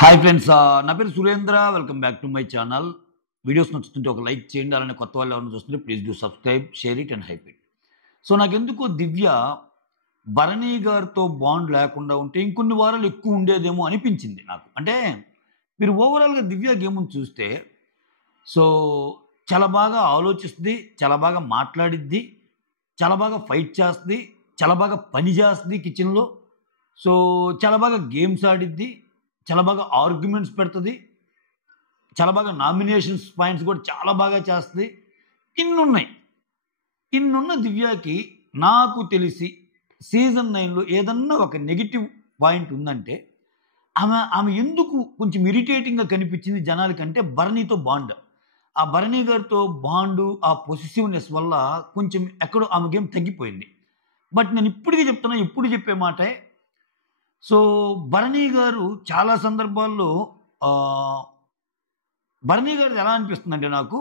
Hi friends, నా పేరు Surendra. Welcome back to my channel. Videos నచ్చుతుంటే ఒక లైక్ చేయండి. అలానే కొత్త వాళ్ళు ఎవరైనా చూస్తుంటే please do subscribe, share it and hype it. So నాకెందుకో దివ్య భరణి గారితో బాండ్ లేకుండా ఉంటే ఇంకొన్ని వారాలు ఎక్కువ ఉండేదేమో అనిపించింది నాకు. అంటే మీరు ఓవరాల్గా దివ్య గేమ్ని చూస్తే సో చాలా బాగా ఆలోచిస్తుంది, చాలా బాగా మాట్లాడిద్ది, చాలా బాగా ఫైట్ చేస్తుంది, చాలా బాగా పని చేస్తుంది కిచెన్లో. సో చాలా బాగా గేమ్స్ ఆడిద్ది, చాలా బాగా ఆర్గ్యుమెంట్స్ పెడుతుంది, చాలా బాగా నామినేషన్స్ పాయింట్స్ కూడా చాలా బాగా చేస్తుంది. ఇన్నున్నాయి. ఇన్నున్న దివ్యకి నాకు తెలిసి సీజన్ 9లో ఏదన్నా ఒక నెగిటివ్ పాయింట్ ఉందంటే ఆమె ఎందుకు కొంచెం ఇరిటేటింగ్గా కనిపించింది జనాలకంటే భరణితో బాండ్. ఆ భరణి గారితో బాండు, ఆ పొసిసివ్నెస్ వల్ల కొంచెం ఎక్కడో ఆమె గేమ్ తగ్గిపోయింది. బట్ నేను ఇప్పటికీ చెప్తున్నా, ఇప్పుడు చెప్పే మాటే. సో భరణి గారు చాలా సందర్భాల్లో భరణి గారిది ఎలా అనిపిస్తుందంటే నాకు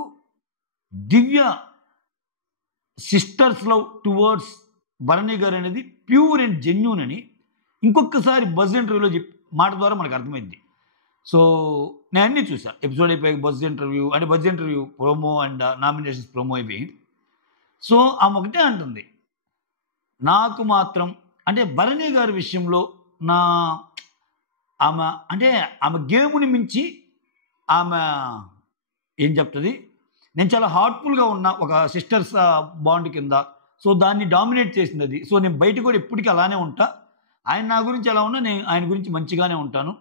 దివ్య sisters love towards Bharani garu అనేది ప్యూర్ అండ్ జెన్యూన్ అని ఇంకొకసారి బజ్ ఇంటర్వ్యూలో మాట ద్వారా మనకు అర్థమైంది. సో నేను అన్నీ చూసా, ఎపిసోడ్ అయిపోయి buzz interview promo and nominations promo ఇవి. సో ఆమె ఒకటే అంటుంది, నాకు మాత్రం అంటే భరణి గారి విషయంలో నా ఆమె గేముని మించి ఆమె ఏం చెప్తుంది, నేను చాలా హార్ట్ఫుల్గా ఉన్నా ఒక సిస్టర్స్ బాండ్ కింద. సో దాన్ని డామినేట్ చేసింది అది. సో నేను బయట కూడా ఎప్పటికీ అలానే ఉంటా, ఆయన నా గురించి ఎలా ఉన్నా నేను ఆయన గురించి మంచిగానే ఉంటాను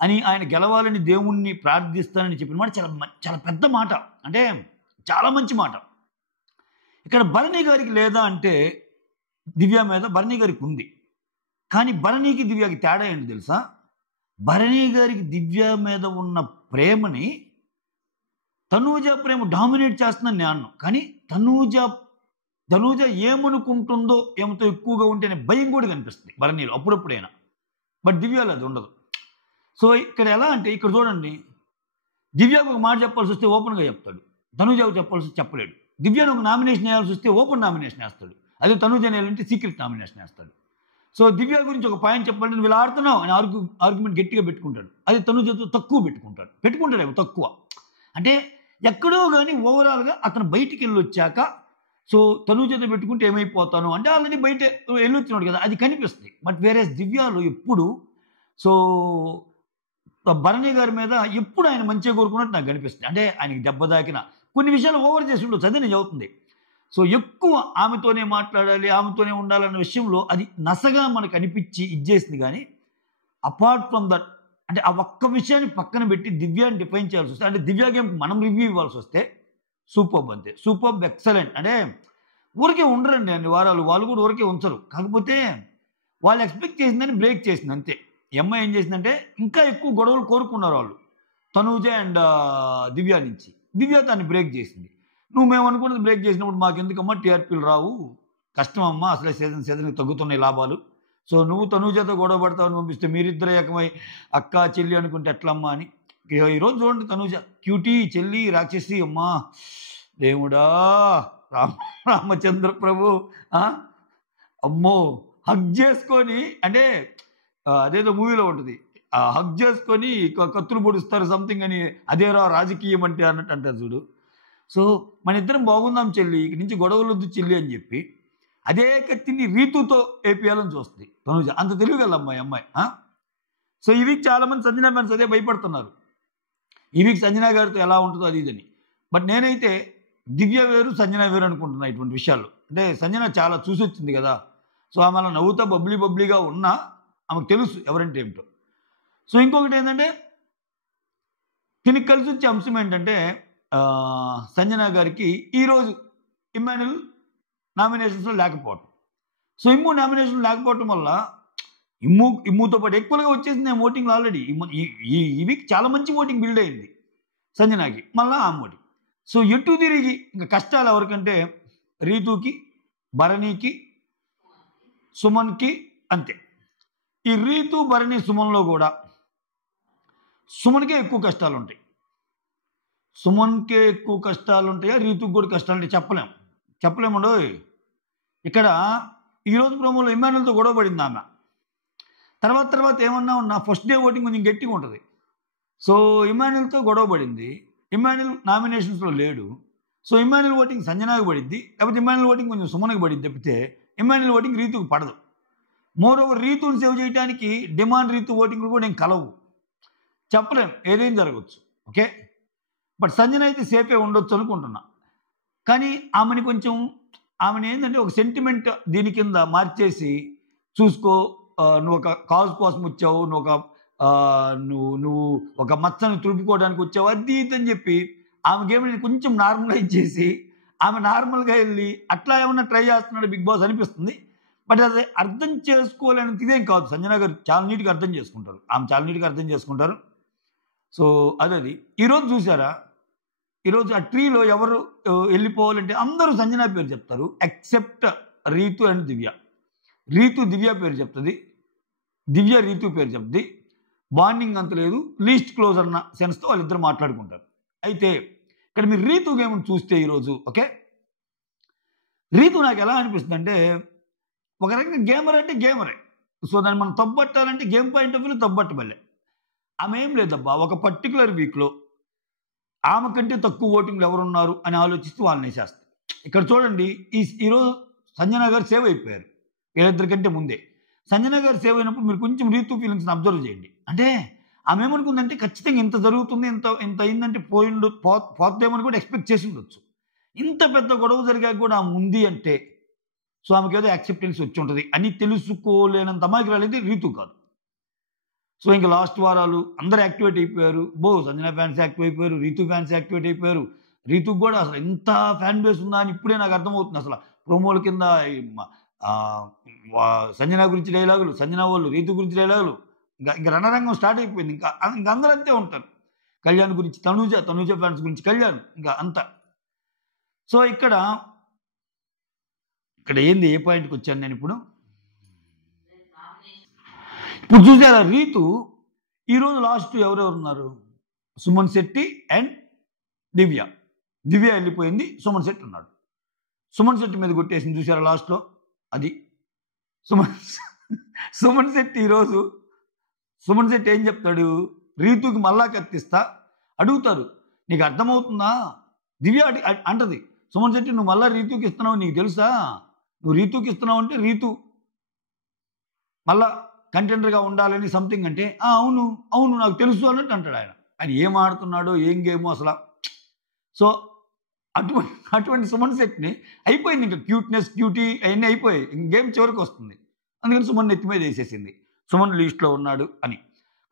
అని, ఆయన గెలవాలని దేవుణ్ణి ప్రార్థిస్తానని చెప్పిన మాట చాలా చాలా పెద్ద మాట, అంటే చాలా మంచి మాట. ఇక్కడ భరణి గారికి లేదా అంటే దివ్య మీద భరణి గారికి ఉంది, కానీ భరణికి దివ్యకి తేడా ఏంటి తెలుసా? భరణి గారికి దివ్య మీద ఉన్న ప్రేమని తనూజ ప్రేమ డామినేట్ చేస్తుందని నేను అన్నాను. కానీ తనూజ ఏమనుకుంటుందో ఏమతో ఎక్కువగా ఉంటేనే భయం కూడా కనిపిస్తుంది భరణిలో అప్పుడప్పుడైనా. బట్ దివ్యలో అది ఉండదు. సో ఇక్కడ ఎలా అంటే, ఇక్కడ చూడండి, దివ్యకు ఒక మాట చెప్పాల్సి వస్తే ఓపెన్గా చెప్తాడు, తనూజకు చెప్పాల్సి చెప్పలేడు. దివ్యను ఒక నామినేషన్ వేయాల్సి వస్తే ఓపెన్ నామినేషన్ వేస్తాడు, అదే తనూజ వేయాలంటే సీక్రెట్ నామినేషన్ వేస్తాడు. సో దివ్య గురించి ఒక పాయింట్ చెప్పాలంటే నువ్వు ఇలా ఆడుతున్నావు అని ఆర్గ్యుమెంట్ గట్టిగా పెట్టుకుంటాడు, అది తనూజతో తక్కువ పెట్టుకుంటాడేమో తక్కువ. అంటే ఎక్కడో కానీ ఓవరాల్గా అతను బయటికి వెళ్ళి వచ్చాక సో తనూజతో పెట్టుకుంటే ఏమైపోతాను అంటే ఆల్రెడీ బయట వెళ్ళి వచ్చినాడు కదా, అది కనిపిస్తుంది. బట్ వేరే దివ్యలో ఎప్పుడు సో భరణి గారి మీద ఎప్పుడు ఆయన మంచిగా కోరుకున్నట్టు నాకు కనిపిస్తుంది. అంటే ఆయనకి దెబ్బ తాకిన కొన్ని విషయాలు ఓవర్ చేసి ఉండొచ్చు, అదే నేను చదువుతుంది. సో ఎక్కువ ఆమెతోనే మాట్లాడాలి, ఆమెతోనే ఉండాలన్న విషయంలో అది నసగా మనకు అనిపించి ఇచ్చేసింది. కానీ అపార్ట్ ఫ్రమ్ దట్, అంటే ఆ ఒక్క విషయాన్ని పక్కన పెట్టి దివ్యాన్ని డిఫైన్ చేయాల్సి వస్తే, అంటే దివ్య గేమ్ మనం రివ్యూ ఇవ్వాల్సి వస్తే సూపర్బ్, అంతే. Superb, excellent. అంటే ఊరికే ఉండరండి అన్ని వారాలు, వాళ్ళు కూడా ఊరికే ఉంచరు. కాకపోతే వాళ్ళు ఎక్స్పెక్ట్ చేసిందని బ్రేక్ చేసింది అంతే. ఈ అమ్మాయి ఏం చేసిందంటే ఇంకా ఎక్కువ గొడవలు కోరుకున్నారు వాళ్ళు తనూజ అండ్ దివ్య నుంచి. దివ్య దాన్ని బ్రేక్ చేసింది. మేము అనుకున్నది బ్రేక్ చేసినప్పుడు మాకెందుకమ్మా టీఆర్పీలు రావు, కష్టం అమ్మా, అసలే సీజన్కి తగ్గుతున్నాయి లాభాలు. సో నువ్వు తనూజతో గొడవ పడతావని పంపిస్తే మీరిద్దరు ఏకమై అక్క చెల్లి అనుకుంటే ఎట్లమ్మా అని. ఈరోజు చూడండి, తనూజ క్యూటీ చెల్లి రాక్షసి, అమ్మా దేవుడా రామచంద్ర ప్రభు, అమ్మో హగ్ చేసుకొని, అంటే అదేదో మూవీలో ఉంటుంది, హగ్ చేసుకొని కత్తులు పొడుస్తారు సంథింగ్ అని, అదేరా రాజకీయం అంటే అన్నట్టు అంటారు చూడు. సో మన ఇద్దరం బాగుందాం చెల్లి, ఇక నుంచి గొడవలొద్దు చెల్లి అని చెప్పి అదే కత్తిని రీతుతో ఏపీయాలని చూస్తుంది తనూజ. అంత తెలివిగల అమ్మాయి. సో ఈ వీక్ చాలామంది సంజనా ఫ్యాన్స్ అదే భయపడుతున్నారు, ఈ వీక్ సంజనా గారితో ఎలా ఉంటుందో అది ఇదని. బట్ నేనైతే దివ్య వేరు సంజనా వేరు అనుకుంటున్నా ఇటువంటి విషయాల్లో. అంటే సంజన చాలా చూసి వచ్చింది కదా, సో ఆమె అలా నవ్వుతా బబ్లీగా ఉన్నా ఆమెకు తెలుసు ఎవరంటే ఏమిటో. సో ఇంకొకటి ఏంటంటే, దీనికి కలిసి వచ్చే అంశం ఏంటంటే సంజనా గారికి ఈరోజు ఇమ్మాన్యుల్ నామినేషన్స్లో లేకపోవటం. సో ఇమ్ము నామినేషన్ లేకపోవటం వల్ల ఇమ్ముతో పాటు ఎక్కువగా వచ్చేసింది ఓటింగ్ ఆల్రెడీ. ఈ వీక్ చాలా మంచి ఓటింగ్ బిల్డ్ అయింది సంజనాకి, మళ్ళీ ఆ ఓటింగ్. సో ఎటు తిరిగి ఇంకా కష్టాలు ఎవరికంటే రీతుకి, భరణికి, సుమన్కి, అంతే. ఈ రీతు, భరణి, సుమన్లో కూడా సుమన్కే ఎక్కువ కష్టాలు ఉంటాయి. సుమన్కే ఎక్కువ కష్టాలు ఉంటాయా, రీతుకి కూడా కష్టాలు ఉంటాయి చెప్పలేముండో. ఇక్కడ ఈరోజు ప్రోమోలో ఇమ్మాన్యుల్తో గొడవ పడింది ఆమె. తర్వాత ఏమన్నా ఉన్నా ఫస్ట్ డే ఓటింగ్ కొంచెం గట్టిగా ఉంటుంది. సో ఇమాన్యుల్తో గొడవ పడింది. ఇమాన్యుల్ నామినేషన్స్లో లేడు. సో ఇమాన్యుల్ ఓటింగ్ సంజనాకి పడిద్ది, లేకపోతే ఇమాన్యుల్ ఓటింగ్ కొంచెం సుమన్కి పడిద్ది తప్పితే ఇమాన్యుల్ ఓటింగ్ రీతుకు పడదు. మోర్ ఓవర్ రీతుని సేవ్ చేయడానికి డిమాండ్ రీతు ఓటింగ్లు కూడా నేను కలవు, చెప్పలేం, ఏదైనా జరగవచ్చు. ఓకే, బట్ సంజన అయితే సేఫే ఉండొచ్చు అనుకుంటున్నా. కానీ ఆమెని ఏంటంటే ఒక సెంటిమెంట్ దీని కింద మార్చేసి చూసుకో, నువ్వు ఒక కాజ్ కోసం వచ్చావు, నువ్వు ఒక మచ్చని తుడుపుకోవడానికి వచ్చావు, అది ఇది అని చెప్పి ఆమె గేమ్ని కొంచెం నార్మలైజ్ చేసి ఆమె నార్మల్గా వెళ్ళి అట్లా ఏమన్నా ట్రై చేస్తున్నాడు బిగ్ బాస్ అనిపిస్తుంది. బట్ అది అర్థం చేసుకోలేనంత ఇదేం కాదు. సంజన గారు చాలా నీట్గా అర్థం చేసుకుంటారు, ఆమె చాలా నీట్గా అర్థం చేసుకుంటారు. సో అది ఈరోజు చూసారా, ఈరోజు ఆ ట్రీలో ఎవరు వెళ్ళిపోవాలంటే అందరూ సంజన పేరు చెప్తారు ఎక్సెప్ట్ రీతు అండ్ దివ్య. రీతు దివ్య పేరు చెప్తుంది, దివ్య రీతు పేరు చెప్తుంది. బాండింగ్ అంత లేదు, లీస్ట్ క్లోజ్ అన్న సెన్స్తో వాళ్ళిద్దరు మాట్లాడుకుంటారు. అయితే ఇక్కడ మీరు రీతు గేమ్ చూస్తే ఈరోజు, ఓకే, రీతు నాకు ఎలా అనిపిస్తుంది అంటే ఒక రకంగా గేమర్ అంటే గేమరే. సో దాన్ని మనం తప్పట్టాలంటే గేమ్ పాయింట్ ఆఫ్ వ్యూలో తప్పట్టబల్లే. ఆమె ఏం లేదబ్బా, ఒక పర్టికులర్ వీక్లో ఆమె కంటే తక్కువ ఓటింగ్లు ఎవరున్నారు అని ఆలోచిస్తూ వాళ్ళని వేసేస్తారు. ఇక్కడ చూడండి, ఈరోజు సంజన గారు సేవ్ అయిపోయారు వీళ్ళిద్దరికంటే ముందే. సంజన గారు సేవ్ అయినప్పుడు మీరు కొంచెం రీతు ఫీలింగ్స్ని అబ్జర్వ్ చేయండి. అంటే ఆమె ఏమనుకుందంటే ఖచ్చితంగా ఇంత జరుగుతుంది, ఇంత అయిందంటే పోతేమని కూడా ఎక్స్పెక్ట్ చేసి ఉండొచ్చు. ఇంత పెద్ద గొడవ జరిగాక కూడా ఆమె ఉంది అంటే సో ఆమెకి ఏదో యాక్సెప్టెన్స్ వచ్చి ఉంటుంది అని తెలుసుకోలేనంత అమాయకురాలు అయితే రీతు కాదు. సో ఇంకా లాస్ట్ వారాలు అందరూ యాక్టివేట్ అయిపోయారు. సంజన ఫ్యాన్స్ యాక్టివ్ అయిపోయారు, రీతు ఫ్యాన్స్ యాక్టివేట్ అయిపోయారు. రీతుకు కూడా అసలు ఎంత ఫ్యాన్ బేస్ ఉందా అని ఇప్పుడే నాకు అర్థమవుతుంది. అసలు ప్రోమోల కింద సంజన గురించి డైలాగులు, సంజన వాళ్ళు రీతు గురించి డైలాగులు, ఇంకా రణరంగం స్టార్ట్ అయిపోయింది. ఇంకా అందరూ అంతే ఉంటారు. కళ్యాణ్ గురించి తనూజ ఫ్యాన్స్ గురించి కళ్యాణ్, ఇంకా అంతా. సో ఇక్కడ ఏంది, ఏ పాయింట్కి వచ్చాను నేను ఇప్పుడు చూసారా, రీతు ఈరోజు లాస్ట్ ఎవరెవరు ఉన్నారు, సుమన్ శెట్టి అండ్ దివ్య వెళ్ళిపోయింది, సుమన్ శెట్టి ఉన్నాడు. సుమన్ శెట్టి మీద కొట్టేసింది చూసారా లాస్ట్లో. అది సుమన్ శెట్టి ఈరోజు సుమన్ శెట్టి ఏం చెప్తాడు, రీతుకి మళ్ళా కత్తిస్తా అడుగుతారు, నీకు అర్థమవుతుందా? దివ్య అంటది, సుమన్ శెట్టి నువ్వు మళ్ళా రీతుకి ఇస్తున్నావు, నీకు తెలుసా? నువ్వు రీతుకి ఇస్తున్నావు అంటే రీతు మళ్ళా కంటెండర్గా ఉండాలని సంథింగ్ అంటే అవును నాకు తెలుసు అన్నట్టు అంటాడు ఆయన ఏం ఆడుతున్నాడో ఏం గేమో అసలు. సో అటువంటి సుమన్ శెట్టిని అయిపోయింది, ఇంకా క్యూటీ అవన్నీ అయిపోయాయి, గేమ్ చివరికి వస్తుంది. అందుకని సుమన్ నెత్తి మీద వేసేసింది, సుమన్ లీస్ట్లో ఉన్నాడు అని.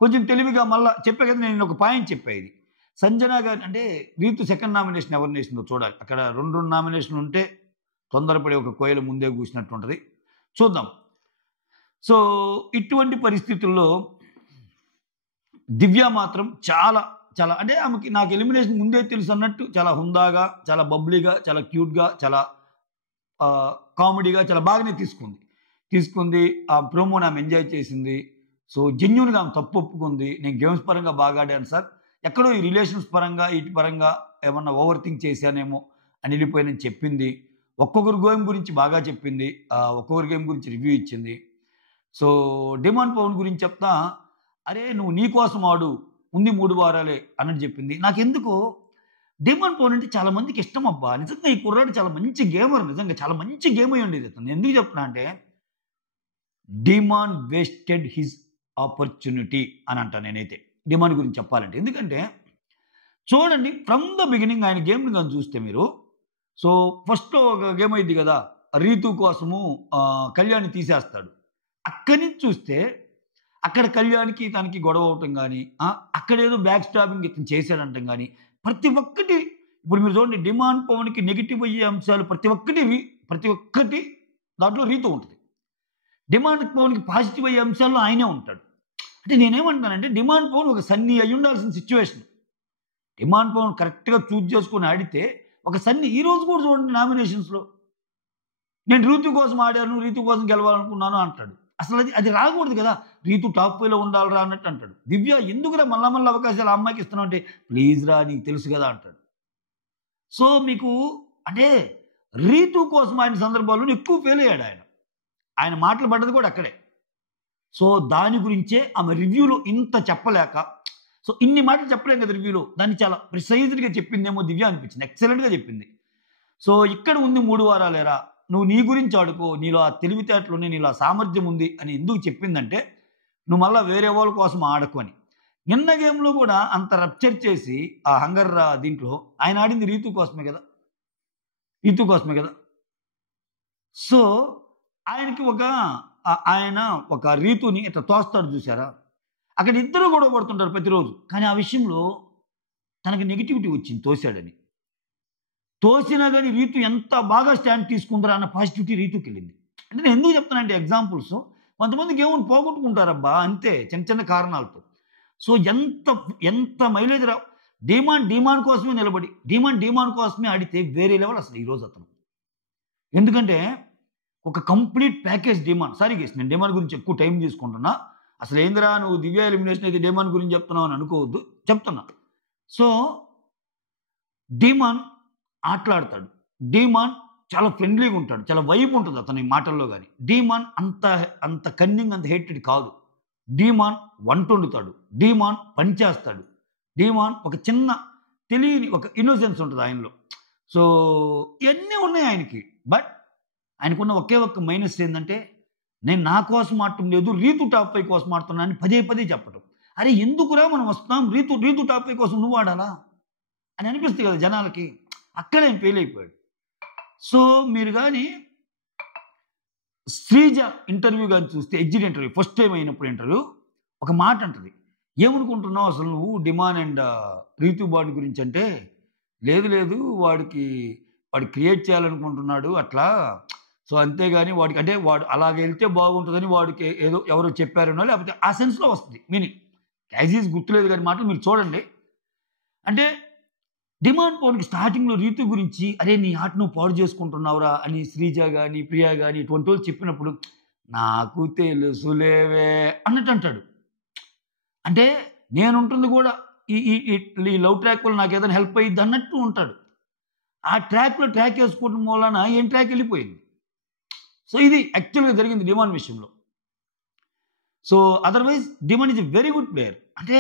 కొంచెం తెలివిగా మళ్ళీ చెప్పే కదా, నేను ఒక పాయింట్ చెప్పేది. సంజన గారు అంటే రీతు సెకండ్ నామినేషన్ ఎవరిని వేసిందో చూడాలి. అక్కడ రెండు నామినేషన్లు ఉంటే తొందరపడి ఒక కోయల ముందే కూర్చున్నట్టు ఉంటుంది, చూద్దాం. సో ఇటువంటి పరిస్థితుల్లో దివ్య మాత్రం చాలా అంటే ఆమెకి నాకు ఎలిమినేషన్ ముందే తెలుసు అన్నట్టు చాలా హుందాగా, చాలా బబ్లీగా, చాలా క్యూట్గా, చాలా కామెడీగా చాలా బాగానే తీసుకుంది. ఆ ప్రోమోని ఆమె ఎంజాయ్ చేసింది. సో జెన్యూన్గా ఆమె తప్పు ఒప్పుకుంది, నేను గేమ్స్ పరంగా బాగా ఆడాను సార్, ఎక్కడో ఈ రిలేషన్స్ పరంగా వీటి పరంగా ఏమన్నా ఓవర్ థింక్ చేశానేమో అని వెళ్ళిపోయానని చెప్పింది. ఒక్కొక్కరి గేమ్ గురించి బాగా చెప్పింది, ఒక్కొక్కరి గేమ్ గురించి రివ్యూ ఇచ్చింది. సో డిమాండ్ పవన్ గురించి చెప్తా, అరే నువ్వు నీ కోసం ఆడు, ఉంది 3 వారాలే అన్నట్టు చెప్పింది. నాకెందుకో డిమాండ్ పవన్ అంటే చాలా మందికి ఇష్టం అబ్బా, నిజంగా ఈ కుర్రాడు చాలా మంచి గేమర్, నిజంగా చాలా మంచి గేమ్ అయ్యి ఉండేది. నేను ఎందుకు చెప్తున్నా అంటే డిమాండ్ వేస్టెడ్ హిజ్ ఆపర్చునిటీ అని అంటాను నేనైతే డిమాండ్ గురించి చెప్పాలంటే. ఎందుకంటే చూడండి, ఫ్రమ్ ద బిగినింగ్ ఆయన గేమ్ని కానీ చూస్తే మీరు, సో ఫస్ట్లో ఒక గేమ్ అయింది కదా, రీతు కోసము కళ్యాణ్ని తీసేస్తాడు. అక్కడి నుంచి చూస్తే అక్కడ కళ్యాణ్కి తనకి గొడవ అవటం కానీ, అక్కడేదో బ్యాక్ స్టాపింగ్ ఇతను చేశాడంటాం కానీ, ప్రతి ఒక్కటి ఇప్పుడు మీరు చూడండి, డిమాండ్ పవన్కి నెగిటివ్ అయ్యే అంశాలు ప్రతి ఒక్కటి దాంట్లో రీతు ఉంటుంది. డిమాండ్ పవన్కి పాజిటివ్ అయ్యే అంశాల్లో ఆయనే ఉంటాడు. అంటే నేనేమంటానంటే డిమాండ్ పవన్ ఒక సన్నీ అయి ఉండాల్సిన సిచ్యువేషన్. డిమాండ్ పవన్ కరెక్ట్గా చూజ్ చేసుకొని ఆడితే ఒక సన్నీ ఈరోజు కూడా చూడండి నామినేషన్స్లో, నేను రీతు కోసం ఆడాను, రీతు కోసం గెలవాలనుకున్నాను అంటాడు. అసలు అది రాకూడదు కదా, రీతు టాప్ 5లో ఉండాలిరా అన్నట్టు అంటాడు. దివ్య ఎందుకురా మళ్ళా అవకాశాలు ఆ అమ్మాయికి ఇస్తున్నావు అంటే, ప్లీజ్ రా నీకు తెలుసు కదా అంటాడు. సో మీకు అంటే రీతు కోసం ఆయన సందర్భాల్లో ఎక్కువ ఫెయిల్ అయ్యాడు ఆయన మాటలు పడ్డది కూడా అక్కడే. సో దాని గురించే ఆమె రివ్యూలో ఇంత చెప్పలేక, సో ఇన్ని మాటలు చెప్పలేం కదా రివ్యూలో, దాన్ని చాలా ప్రిసైజ్డ్గా చెప్పిందేమో దివ్య అనిపించింది, ఎక్సలెంట్గా చెప్పింది. సో ఇక్కడ ఉంది 3 వారాలేరా, నువ్వు నీ గురించి ఆడుకో, నీలో ఆ తెలివితేటలు ఉన్నాయి, నీలో ఆ సామర్థ్యం ఉంది అని ఎందుకు చెప్పిందంటే, నువ్వు మళ్ళీ వేరే వాళ్ళ కోసం ఆడకు అని. నిన్న గేమ్లో కూడా అంత రప్చర్ చేసి ఆ హంగర్ దీంట్లో ఆయన ఆడింది రీతు కోసమే కదా, రీతు కోసమే కదా. సో ఆయనకి ఆయన ఒక రీతుని ఇట్లా తోస్తాడు చూసారా, అక్కడ ఇద్దరు గొడవ పడుతుంటారు ప్రతిరోజు, కానీ ఆ విషయంలో తనకి నెగిటివిటీ వచ్చింది తోసాడని. తోసినా కానీ రీతు ఎంత బాగా స్టాండ్ తీసుకుంటారా అన్న పాజిటివిటీ రీతుకి వెళ్ళింది. అంటే నేను ఎందుకు చెప్తానంటే ఎగ్జాంపుల్స్, కొంతమంది గేమ్ని పోగొట్టుకుంటారబ్బా అంతే, చిన్న చిన్న కారణాలతో. సో ఎంత ఎంత మైలేజ్ డిమాండ్ కోసమే నిలబడి డిమాండ్ కోసమే ఆడితే వేరే లెవెల్ అసలు ఈరోజు అతను. ఎందుకంటే ఒక complete package demand. Sorry guys, నేను డిమాండ్ గురించి ఎక్కువ టైం తీసుకుంటున్నా. అసలు ఏందిరా నువ్వు దివ్య ఎలిమినేషన్ అయితే డిమాండ్ గురించి చెప్తున్నావు అని అనుకోవద్దు, చెప్తున్నా. సో డిమాండ్ ఆటలాడతాడు, డిమాండ్ చాలా ఫ్రెండ్లీగా ఉంటాడు, చాలా వైబ్ ఉంటుంది అతని మాటల్లో. కానీ డిమాండ్ అంత కన్నింగ్, అంత హేటెడ్ కాదు. డిమాండ్ వంట వండుతాడు, డిమాండ్ పని చేస్తాడు, డిమాండ్ ఒక చిన్న తెలియని ఒక ఇన్నోసెన్స్ ఉంటుంది ఆయనలో. సో ఇవన్నీ ఉన్నాయి ఆయనకి. బట్ ఆయనకున్న ఒకే ఒక్క మైనస్ ఏంటంటే, నేను నా కోసం ఆడటం లేదు, రీతు టాప్ 5 కోసం ఆడుతున్నా అని పదే చెప్పటం. అరే ఎందుకురా మనం వస్తున్నాం, రీతు టాప్ 5 కోసం నువ్వు ఆడాలా అని అనిపిస్తుంది కదా జనాలకి. అక్కడే ఆయన ఫెయిల్ అయిపోయాడు. సో మీరు కానీ శ్రీజ ఇంటర్వ్యూ కానీ చూస్తే, ఎగ్జిట్ ఇంటర్వ్యూ ఫస్ట్ టైం అయినప్పుడు ఇంటర్వ్యూ, ఒక మాట అంటది, ఏమనుకుంటున్నావు అసలు నువ్వు డిమాండ్ అండ్ రీతు బాండ్ గురించి అంటే, లేదు వాడు క్రియేట్ చేయాలనుకుంటున్నాడు అట్లా. సో అంతేగాని వాడికి అంటే వాడు అలాగ వెళ్తే బాగుంటుందని వాడికి ఏదో ఎవరో చెప్పారనో, లేకపోతే ఆ సెన్స్లో వస్తుంది మీనింగ్. యాజీస్ గుర్తులేదు కానీ మాటలు మీరు చూడండి. అంటే డిమాండ్ పవన్కి స్టార్టింగ్లో రీతు గురించి, అరే నీ ఆట నువ్వు పాడు చేసుకుంటున్నావురా అని శ్రీజ కానీ ప్రియా కానీ ఇటువంటి వాళ్ళు చెప్పినప్పుడు, నాకు తెలుసులేవే అన్నట్టు అంటాడు. అంటే నేనుంటుంది కూడా ఈ లవ్ ట్రాక్ వల్ల నాకు ఏదైనా హెల్ప్ అయ్యిద్ది అన్నట్టు ఉంటాడు. ఆ ట్రాక్లో ట్రాక్ వేసుకోవడం వలన ఏం ట్రాక్ వెళ్ళిపోయింది. సో ఇది యాక్చువల్గా జరిగింది డిమాండ్ విషయంలో. So otherwise demand is a very good player. అంటే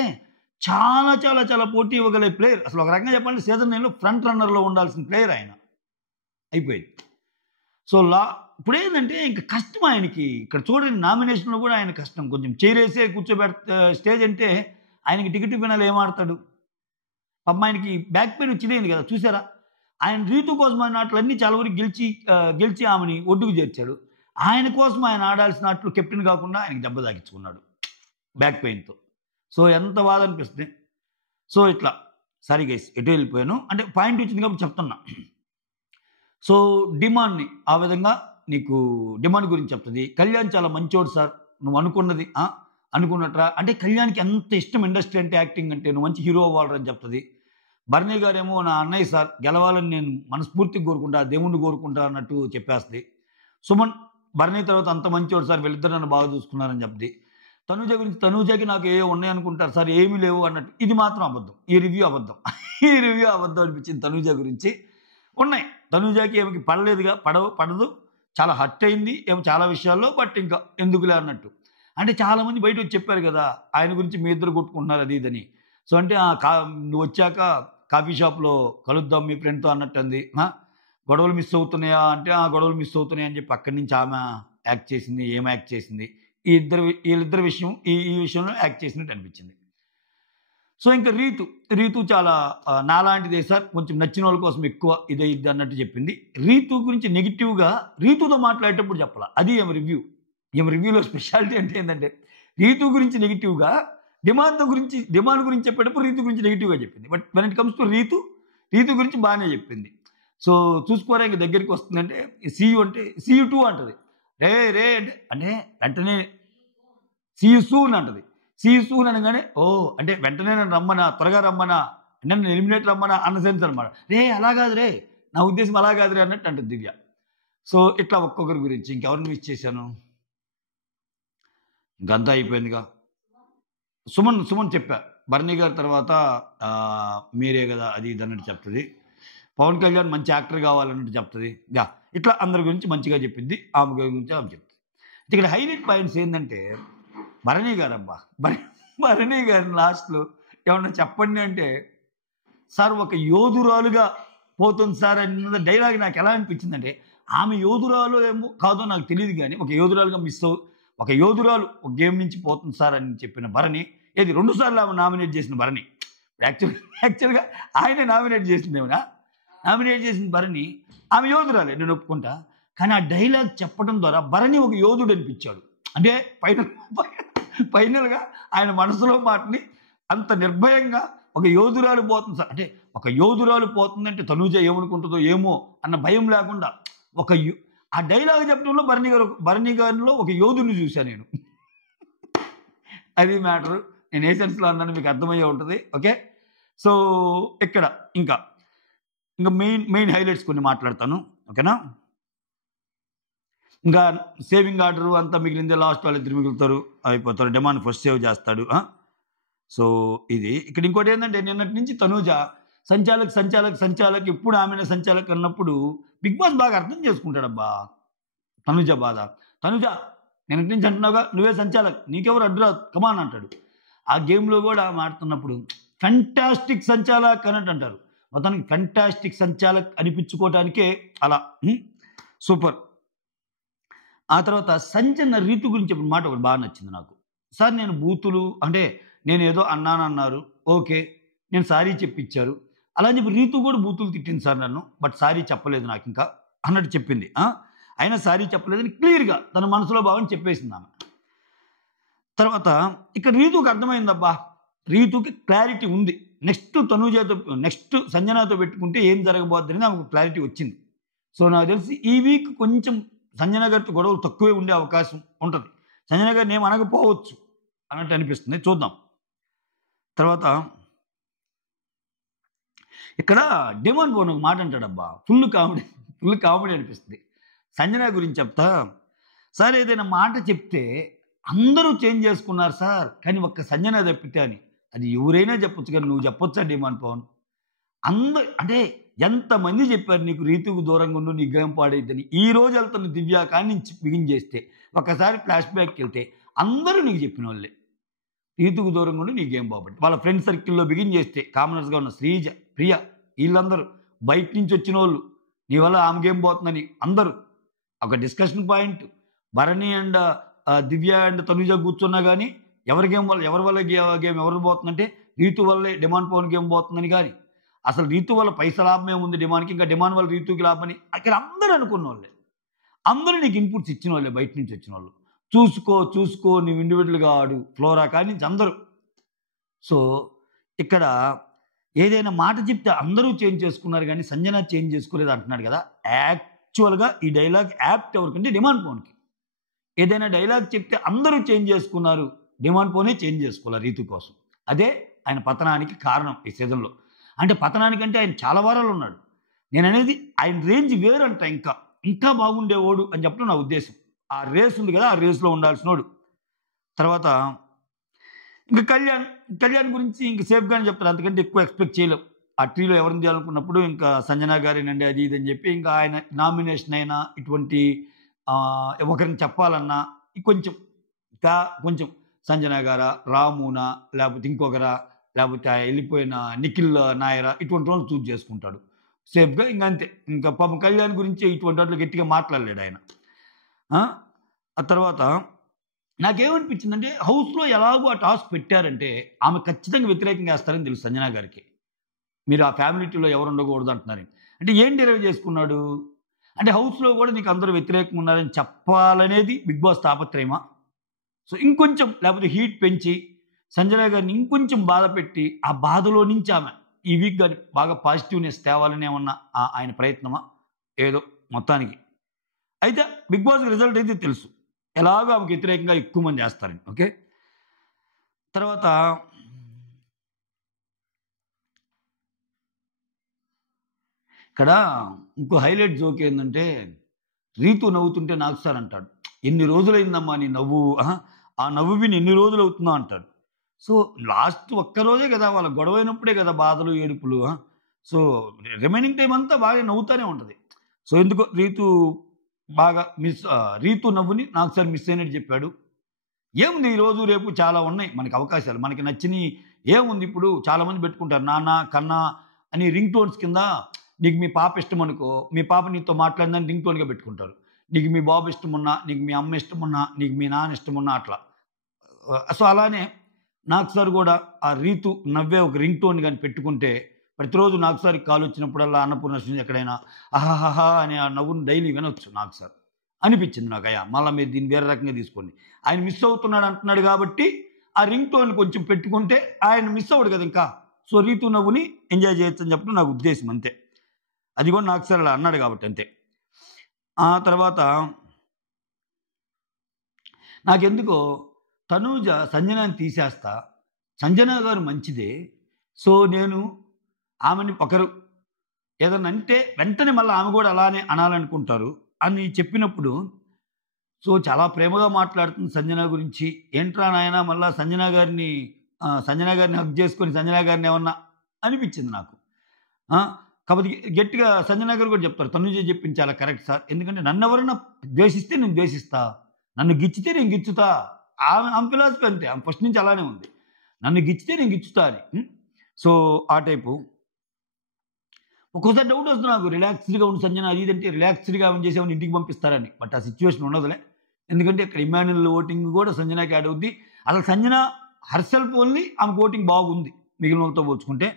చాలా పోటీ ఇవ్వగల ప్లేయర్. అసలు ఒక రకంగా చెప్పాలంటే సీజన్ 9లో ఫ్రంట్ రన్నర్లో ఉండాల్సిన ప్లేయర్ ఆయన అయిపోయింది. సో ఇప్పుడు ఏంటంటే ఇంకా కష్టం ఆయనకి. ఇక్కడ చూడండి నామినేషన్లో కూడా ఆయన కష్టం, కొంచెం చేరేసే కూర్చోబెడితే స్టేజ్ అంటే ఆయనకి టికెట్ ఫినాల్ ఏమాడతాడు. పాపం ఆయనకి బ్యాక్ పెయిన్ వచ్చింది కదా చూసారా. ఆయన రీతు కోసం ఆయన ఆటలన్నీ చాలా వరకు గెలిచి ఆమెని ఒడ్డుకు చేర్చాడు. ఆయన కోసం ఆయన ఆడాల్సిన ఆటలు కెప్టెన్ కాకుండా ఆయనకి దెబ్బ తాగించుకున్నాడు బ్యాక్ పెయిన్తో. సో ఎంత బాధ అనిపిస్తుంది. సో ఇట్లా సరే గైస్ ఎటు వెళ్ళిపోయాను అంటే పాయింట్ వచ్చింది కాబట్టి చెప్తున్నా. సో డిమాండ్ని ఆ విధంగా నీకు డిమాండ్ గురించి చెప్తుంది. కళ్యాణ్ చాలా మంచోడు సార్, నువ్వు అనుకున్నది అనుకున్నట్రా. అంటే కళ్యాణ్కి ఎంత ఇష్టం ఇండస్ట్రీ అంటే, యాక్టింగ్ అంటే, నువ్వు మంచి హీరో అవ్వాలని చెప్తుంది. భరణి గారేమో నా అన్నయ్య సార్, గెలవాలని నేను మనస్ఫూర్తిగా కోరుకుంటా, దేవుణ్ణి కోరుకుంటా అన్నట్టు చెప్పేస్తుంది. సుమన్ భరణి తర్వాత అంత మంచివాడు సార్, వీళ్ళిద్దరు నన్ను బాగా చూసుకున్నారని చెప్తుంది. తనూజ గురించి, తనూజకి నాకు ఏ ఉన్నాయి అనుకుంటారు సార్, ఏమీ లేవు అన్నట్టు. ఇది మాత్రం అబద్ధం, ఈ రివ్యూ అబద్ధం అనిపించింది. తనూజ గురించి ఉన్నాయి, తనూజకి ఏమికి పడలేదుగా, పడదు, చాలా హర్ట్ అయింది ఏమో చాలా విషయాల్లో, బట్ ఇంకా ఎందుకులే అన్నట్టు. అంటే చాలామంది బయట వచ్చి చెప్పారు కదా ఆయన గురించి, మీ ఇద్దరు కొట్టుకుంటున్నారు అది ఇదని. సో అంటే నువ్వు వచ్చాక కాఫీ షాప్లో కలుద్దాం మీ ఫ్రెండ్తో అన్నట్టు అంది. గొడవలు మిస్ అవుతున్నాయా అంటే ఆ గొడవలు మిస్ అవుతున్నాయా అని చెప్పి అక్కడి నుంచి ఆమె యాక్ట్ చేసింది. ఏం యాక్ట్ చేసింది, వీళ్ళిద్దరి విషయం ఈ విషయంలో యాక్ట్ చేసినట్టు అనిపించింది. సో ఇంకా రీతు చాలా నాలాంటిదే సార్, కొంచెం నచ్చిన వాళ్ళ కోసం ఎక్కువ ఇది అన్నట్టు చెప్పింది. రీతు గురించి నెగిటివ్గా రీతుతో మాట్లాడేటప్పుడు చెప్పాల, అది ఏం రివ్యూలో స్పెషాలిటీ అంటే ఏంటంటే, రీతు గురించి నెగిటివ్గా డిమాండ్ గురించి చెప్పేటప్పుడు రీతు గురించి నెగిటివ్గా చెప్పింది. But when it comes to Ritu గురించి బాగానే చెప్పింది. సో చూసుకోరా ఇంక దగ్గరికి వస్తుందంటే సీయు అంటే సీయు 2 అంటది. రే అంటే వెంటనే సీయు సూన్ అంటది. సీయు సూన్ అనగానే ఓ అంటే వెంటనే నన్ను రమ్మనా, త్వరగా రమ్మనా, నన్ను ఎలిమినేట్ రమ్మనా అన్న సెన్స్ అనమాట. అలా కాదు రే, నా ఉద్దేశం అలా కాదు రే అన్నట్టు అంటుంది దివ్య. సో ఇట్లా ఒక్కొక్కరి గురించి ఇంకెవరిని మిస్ చేశాను, ఇంకంతా అయిపోయిందిగా. సుమన్ చెప్పా, భరణి గారి తర్వాత మీరే కదా అది ఇది అన్నట్టు చెప్తుంది. పవన్ కళ్యాణ్ మంచి యాక్టర్ కావాలన్నట్టు చెప్తుంది. ఇట్లా అందరి గురించి మంచిగా చెప్పింది, ఆమె గురించి ఆమె చెప్తుంది. ఇక్కడ హైలైట్ పాయింట్స్ ఏంటంటే భరణి గారు లాస్ట్లో ఏమన్నా చెప్పండి అంటే, సార్ ఒక యోధురాలుగా పోతుంది సార్ అన్న డైలాగ్ నాకు ఎలా అనిపించిందంటే, ఆమె యోధురాలు ఏమో కాదో నాకు తెలియదు కానీ ఒక యోధురాలుగా ఒక యోధురాలు ఒక గేమ్ నుంచి పోతుంది సార్ అని చెప్పిన భరణి, ఏది 2 సార్లు ఆమె నామినేట్ చేసిన భరణి, యాక్చువల్గా ఆయనే నామినేట్ చేసిందేమన్నా, నామినేట్ చేసిన భరణి ఆమె యోధురాలే, నేను ఒప్పుకుంటా. కానీ ఆ డైలాగ్ చెప్పడం ద్వారా భరణి ఒక యోధుడు అనిపించాడు. అంటే ఫైనల్గా ఆయన మనసులో మాటని అంత నిర్భయంగా ఒక యోధురాలు పోతుంది సార్ అంటే, ఒక యోధురాలు పోతుందంటే తనూజ ఏమనుకుంటుందో ఏమో అన్న భయం లేకుండా ఆ డైలాగ్ చెప్పడంలో భరణి గారిలో ఒక యోధుని చూశాను నేను. అది మ్యాటర్. నేను ఏ సెన్స్లో అన్నాను మీకు అర్థమయ్యే ఉంటుంది. ఓకే, సో ఇక్కడ ఇంకా మెయిన్ హైలైట్స్ కొన్ని మాట్లాడతాను. ఓకేనా, ఇంకా సేవింగ్ ఆర్డర్ అంతా మిగిలిందే, లాస్ట్ వాళ్ళిద్దరు మిగులుతారు, అయిపోతారు. డిమాండ్ ఫస్ట్ సేవ్ చేస్తాడు. సో ఇది ఇక్కడ ఇంకోటి ఏంటంటే, నిన్నటి నుంచి తనూజ సంచాలక్ ఎప్పుడు ఆమెనే సంచాలక్ అన్నప్పుడు బిగ్ బాస్ బాగా అర్థం చేసుకుంటాడబ్బా తనూజ బాధ. తనూజ నిన్నటి నుంచి అంటున్నావుగా, నువ్వే సంచాలక్, నీకెవరు అడ్డురా కమాన్ అంటాడు. ఆ గేమ్లో కూడా మాడుతున్నప్పుడు ఫెంటాస్టిక్ సంచాలక్ అన్నట్టు అంటారు. మొత్తానికి ఫెంటాస్టిక్ సంచాలక్ అనిపించుకోవటానికే అలా సూపర్. ఆ తర్వాత సంజన రీతు గురించి చెప్పిన మాట ఒకటి బాగా నచ్చింది నాకు. సార్ నేను బూతులు అంటే నేను ఏదో అన్నానన్నారు, ఓకే, నేను సారీ చెప్పించారు, అలా అని చెప్పి రీతు కూడా బూతులు తిట్టింది సార్ నన్ను, బట్ సారీ చెప్పలేదు నాకు ఇంకా అన్నట్టు చెప్పింది. అయినా సారీ చెప్పలేదని క్లియర్గా తన మనసులో భావన చెప్పేసింది ఆమె. తర్వాత ఇక్కడ రీతుకి అర్థమైందబ్బా, రీతుకి క్లారిటీ ఉంది. నెక్స్ట్ సంజనాతో పెట్టుకుంటే ఏం జరగబోద్ది అనేది ఆమెకు క్లారిటీ వచ్చింది. సో నాకు తెలిసి ఈ వీక్ కొంచెం సంజన గారితో గొడవలు తక్కువే ఉండే అవకాశం ఉంటుంది. సంజన గారిని ఏం అనకపోవచ్చు అన్నట్టు అనిపిస్తుంది, చూద్దాం. తర్వాత ఇక్కడ డిమాండ్ పోను ఒక మాట అంటాడబ్బా, ఫుల్ కామెడీ అనిపిస్తుంది. సంజన గురించి చెప్తా సార్, ఏదైనా మాట చెప్తే అందరూ చేంజ్ చేసుకున్నారు సార్, కానీ ఒక్క సంజన తప్పితే అని. అది ఎవరైనా చెప్పొచ్చు కానీ నువ్వు చెప్పొచ్చా డిమాండ్ పవన్? అంటే ఎంతమంది చెప్పారు నీకు రీతుకు దూరంగా ఉండు, నీ గేమ్ పాడైద్దని. ఈ రోజు వెళ్తున్న దివ్య కానీ నుంచి బిగిన్ చేస్తే ఒక్కసారి ఫ్లాష్ బ్యాక్కి వెళ్తే అందరూ నీకు చెప్పిన వాళ్ళే, రీతుకు దూరంగా ఉండి నీ గేమ్ బాగుపడి. వాళ్ళ ఫ్రెండ్ సర్కిల్లో బిగిన్ చేస్తే కామనర్స్గా ఉన్న శ్రీజ, ప్రియ, వీళ్ళందరూ బయట నుంచి వచ్చిన వాళ్ళు, నీ వల్ల ఆమె గేమ్ పోతుందని అందరూ ఒక discussion point. Bharani and Divya and Tanuja కూర్చున్నా కానీ ఎవరి వల్ల గేమ్ ఎవరు పోతుందంటే రీతు వల్లే డిమాండ్ పవన్ గేమ్ పోతుందని. కానీ అసలు రీతు వల్ల పైసా లాభమే ఉంది డిమాండ్కి, ఇంకా డిమాండ్ వల్ల రీతుకి లాభమని అక్కడ అందరూ అనుకున్న వాళ్ళే, అందరూ నీకు ఇన్పుట్స్ ఇచ్చిన వాళ్ళే, బయట నుంచి వచ్చిన వాళ్ళు. చూసుకో నువ్వు ఇండివిజువల్గా ఆడు, ఫ్లోరా కానీ నుంచి అందరూ. సో ఇక్కడ ఏదైనా మాట చెప్తే అందరూ చేంజ్ చేసుకున్నారు కానీ సంజన చేంజ్ చేసుకోలేదు అంటున్నాడు కదా. యాక్చువల్గా ఈ డైలాగ్ యాప్ట్ ఎవరికంటే డిమాండ్ పవన్కి. ఏదైనా డైలాగ్ చెప్తే అందరూ చేంజ్ చేసుకున్నారు, డిమాండ్ పవనే చేంజ్ చేసుకోవాలి రీతు కోసం. అదే ఆయన పతనానికి కారణం ఈ సీజన్లో. అంటే పతనానికంటే ఆయన చాలా వారాలు ఉన్నాడు. నేను అనేది ఆయన రేంజ్ వేరంట, ఇంకా బాగుండేవాడు అని చెప్పడం నా ఉద్దేశం. ఆ రేస్ ఉంది కదా, ఆ రేస్లో ఉండాల్సినోడు. తర్వాత ఇంకా కళ్యాణ్ గురించి ఇంక సేఫ్గానే చెప్తారు, అంతకంటే ఎక్కువ ఎక్స్పెక్ట్ చేయలేం. ఆ ట్రీలో ఎవరిని చేయాలనుకున్నప్పుడు ఇంకా సంజన గారేనండి అది ఇది అని చెప్పి, ఇంకా ఆయన నామినేషన్ అయినా ఇటువంటి ఒకరిని చెప్పాలన్నా కొంచెం సంజన గారా, రామునా, లేకపోతే ఇంకొకరా, లేకపోతే వెళ్ళిపోయిన నిఖిల్ నాయరా, ఇటువంటి వాళ్ళు చూజ్ చేసుకుంటాడు సేఫ్గా. ఇంకా అంతే. ఇంకా పాపం కళ్యాణ్ గురించి ఇటువంటి వాటిలో గట్టిగా మాట్లాడలేడు ఆయన. ఆ తర్వాత నాకేమనిపించిందంటే, హౌస్లో ఎలాగో ఆ టాస్క్ పెట్టారంటే ఆమె ఖచ్చితంగా వ్యతిరేకంగా వేస్తారని తెలుసు సంజన గారికి. మీరు ఆ ఫ్యామిలీలో ఎవరు ఉండకూడదు అంటున్నారని అంటే ఏం డెరైవ్ చేసుకున్నాడు అంటే, హౌస్లో కూడా నీకు అందరూ వ్యతిరేకంగా ఉన్నారని చెప్పాలనేది బిగ్ బాస్ తాపత్రయమా? సో ఇంకొంచెం లేకపోతే హీట్ పెంచి సంజన గారిని ఇంకొంచెం బాధ పెట్టి ఆ బాధలో నుంచి ఆమె ఈ వీక్ గారి బాగా పాజిటివ్నెస్ తేవాలని ఏమన్నా ఆయన ప్రయత్నమా ఏదో మొత్తానికి. అయితే బిగ్ బాస్ రిజల్ట్ అయితే తెలుసు, ఎలాగో ఆమెకు వ్యతిరేకంగా ఎక్కువ మంది చేస్తారని. ఓకే, తర్వాత ఇక్కడ ఇంకో హైలైట్ జోక్ ఏంటంటే, రీతు నవ్వుతుంటే నాకు సార్ అంటాడు, ఎన్ని రోజులైందమ్మా నీ నవ్వు, ఆ నవ్వు విని ఎన్ని రోజులు అవుతుందో అంటాడు. సో లాస్ట్ ఒక్కరోజే కదా వాళ్ళ గొడవైనప్పుడే కదా బాధలు ఏడుపులు. సో రిమైనింగ్ టైం అంతా బాగా నవ్వుతూనే ఉంటుంది. సో ఎందుకో రీతు నవ్వుని నాకు సార్ మిస్ అయినట్టు చెప్పాడు. ఏముంది ఈరోజు రేపు చాలా ఉన్నాయి మనకి అవకాశాలు. మనకి నచ్చినయి ఏముంది ఇప్పుడు చాలామంది పెట్టుకుంటారు. నాన్న, కన్నా అని రింగ్ టోన్స్ కింద నీకు మీ పాప ఇష్టమనుకో, మీ పాప నీతో మాట్లాడిందని రింగ్ టోన్‌గా పెట్టుకుంటారు. నీకు మీ బాబు ఇష్టమున్నా, నీకు మీ అమ్మ ఇష్టమున్నా, నీకు మీ నాన్న ఇష్టమున్నా అట్లా. సో, అలానే నాకు సార్ గూడా ఆ రీతు నవ్వే ఒక రింగ్ టోన్ గాని పెట్టుకుంటే, ప్రతిరోజు నాకు సార్‌కి కాలొచ్చినప్పుడల్లా అన్నపూర్ణ ఎక్కడైనా ఆహాహాహా అని ఆ నవ్వుని డైలీ వినొచ్చు నాకు సార్. అనిపిచ్చింది నాకు. అయ్యా! మళ్ళా మీరు దీన్ని వేరే రకంగా తీసుకోండి. ఆయన మిస్ అవుతున్నాడు అంటున్నాడు గాబట్టి, ఆ రింగ్ టోన్ కొంచెం పెట్టుకుంటే ఆయన మిస్ అవ్వడు గదా ఇంకా. సో, రీతు నవ్వుని ఎంజాయ్ చేయొచ్చని చెప్పడం నా ఉద్దేశం అంతే. అది గూడా నాకు సార్ అలా అన్నాడు గాబట్టి అంతే. ఆ తర్వాత నాకెందుకో తనూజ సంజనాని తీసేస్తా. సంజన గారు మంచిదే. సో, నేను ఆమెని ఒకరు ఏదన్నా అంటే వెంటనే మళ్ళా ఆమె గూడా అలానే అనాలనుకుంటారు అని చెప్పినప్పుడు, సో, చాలా ప్రేమగా మాట్లాడుతుంది సంజన గురించి. ఏంట్రా నాయనా మళ్ళా సంజన గారిని హగ్ చేసుకొని సంజన గారిని ఏమన్నా అనిపిచ్చింది నాకు. ఆ! కాపోతే గట్టిగా సంజన గారు కూడా చెప్తారు. తనుజ చెప్పింది చాలా కరెక్ట్ సార్. ఎందుకంటే నన్నెవరైనా ద్వేషిస్తే నేను ద్వేషిస్తా. నన్ను గిచ్చితే నేను గిచ్చుతా. ఆమె ఫిలాసఫీ అంతే. ఆమె ఫస్ట్ నుంచి అలానే ఉంది. నన్ను గిచ్చితే నేను గిచ్చుతా అని. సో, ఆ టైపు. ఒక్కోసారి డౌట్ వస్తుంది నాకు. రిలాక్స్డ్‌గా ఉండు సంజన అది ఇది అంటే రిలాక్స్డ్‌గా ఆమెను చేసి ఆమెను ఇంటికి పంపిస్తారని. బట్ ఆ సిట్యుయేషన్ ఉండదులే. ఎందుకంటే ఇక్కడ ఇమ్మాన్యుయల్ ఓటింగ్ కూడా సంజనకి యాడ్ అవుద్ది. అసలు సంజన హర్‌సెల్ఫ్ ఓన్లీ ఆమెకు ఓటింగ్ బాగుంది. మిగిలినోళ్ళతో పోల్చుకుంటే.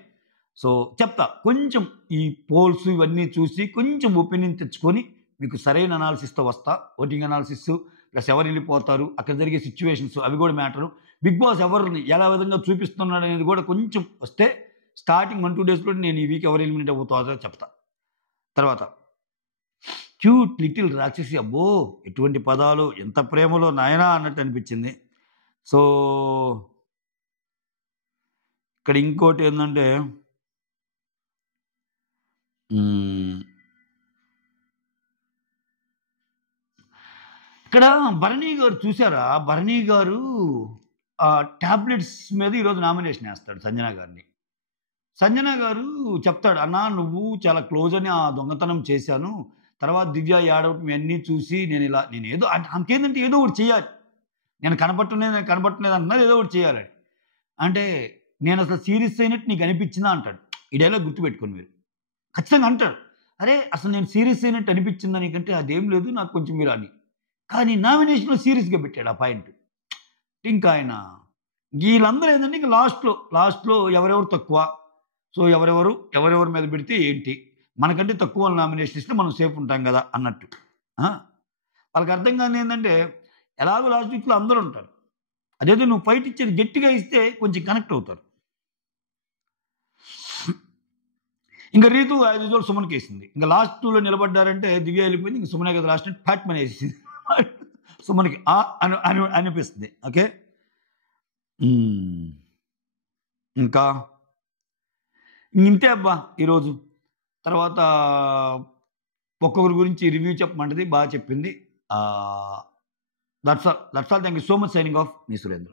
సో, చెప్తా. కొంచెం ఈ పోల్స్ ఇవన్నీ చూసి కొంచెం ఒపీనియన్ తెచ్చుకొని మీకు సరైన అనాలిసిస్‌తో వస్తా. ఓటింగ్ అనాలిసిస్ ప్లస్ ఎవరు ఎళ్ళిపోతారు, అక్కడ జరిగే సిట్యుయేషన్స్ అవి కూడా మ్యాటరు. బిగ్ బాస్ ఎవరిని ఎలా విధంగా చూపిస్తున్నాడనేది కూడా కొంచెం వస్తే స్టార్టింగ్ 1, 2 డేస్‌లో నేను ఈ వీక్ ఎవరు ఎలిమినేట్ అవుతారో చెప్తా. తర్వాత క్యూట్ లిటిల్ రాక్షసి అబ్బో! ఎటువంటి పదాలు, ఎంత ప్రేమలో నాయనా అన్నట్టు అనిపించింది. సో, ఇక్కడ ఇంకోటేందంటే హ్మ్. ఇక్కడ భరణి గారు చూసారా? భరణి గారు టాబ్లెట్స్ మీద ఈరోజు నామినేషన్ ఏస్తాడు సంజన గారిని. సంజన గారు చెప్తాడు, "అన్నా నువ్వు చాలా క్లోజ్ అని ఆ దొంగతనం చేశాను. తర్వాత దివ్య ఏడవటం ఇయన్నీ చూసి నేనేదో" అంటే ఆమెకేందంటే ఏదో ఒకటి చేయాలి. నేను కనపడట్లేదు అంటున్నారు. ఏదో ఒకటి చేయాలని. అంటే నేనసలు సీరియస్ అయినట్టు నీకు అనిపించిందా అంటాడు. ఈ డైలాగ్ గుర్తుపెట్టుకోండి మీరు. ఖచ్చితంగా అంటాడు. "అరే! అసలు నేను సీరియస్ అయినట్టు అనిపించిందా నీకంటే?" "అదేం లేదు. నాకు కొంచెం మీరు" అని. కానీ నామినేషన్‌లో సీరియస్‌గా పెట్టాడు ఆ పాయింట్. ఇంకా ఆయన వీళ్ళందరూ ఏందంటే ఇంక లాస్ట్‌లో ఎవరెవరు తక్కువ. సో, ఎవరెవరి మీద పెడితే ఏంటి? మనకంటే తక్కువ వాళ్ళని నామినేషన్ ఇస్తే మనం సేఫ్ ఉంటాం గదా! అన్నట్టు. ఆ! వాళ్ళకి అర్థం కానిదేంటంటే ఎలాగో లాస్ట్ వీక్‌లో అందరూ ఉంటారు. అదేదో నువ్వు ఫైట్ ఇచ్చేది గట్టిగా ఇస్తే కొంచెం కనెక్ట్ అవుతారు. ఇంక రీతు యాజ్ యూజువల్ సుమన్‌కేసింది. ఇంక లాస్ట్ 2లో నిలబడ్డారంటే దివ్య ఎళ్ళిపోయింది. ఇంక సుమనే కదా లాస్ట్ అని ఫాట్‌మని ఏసేసింది. సుమన్‌కి అనిపిస్తుంది. ఓకే. హ్మ్. ఇంకా ఇంతే అబ్బా ఈరోజు. తర్వాత ఒక్కొక్కరి గురించి రివ్యూ చెప్పమంటది. చెప్పింది. That's all. Thank you so much. Signing off. Me Surendra.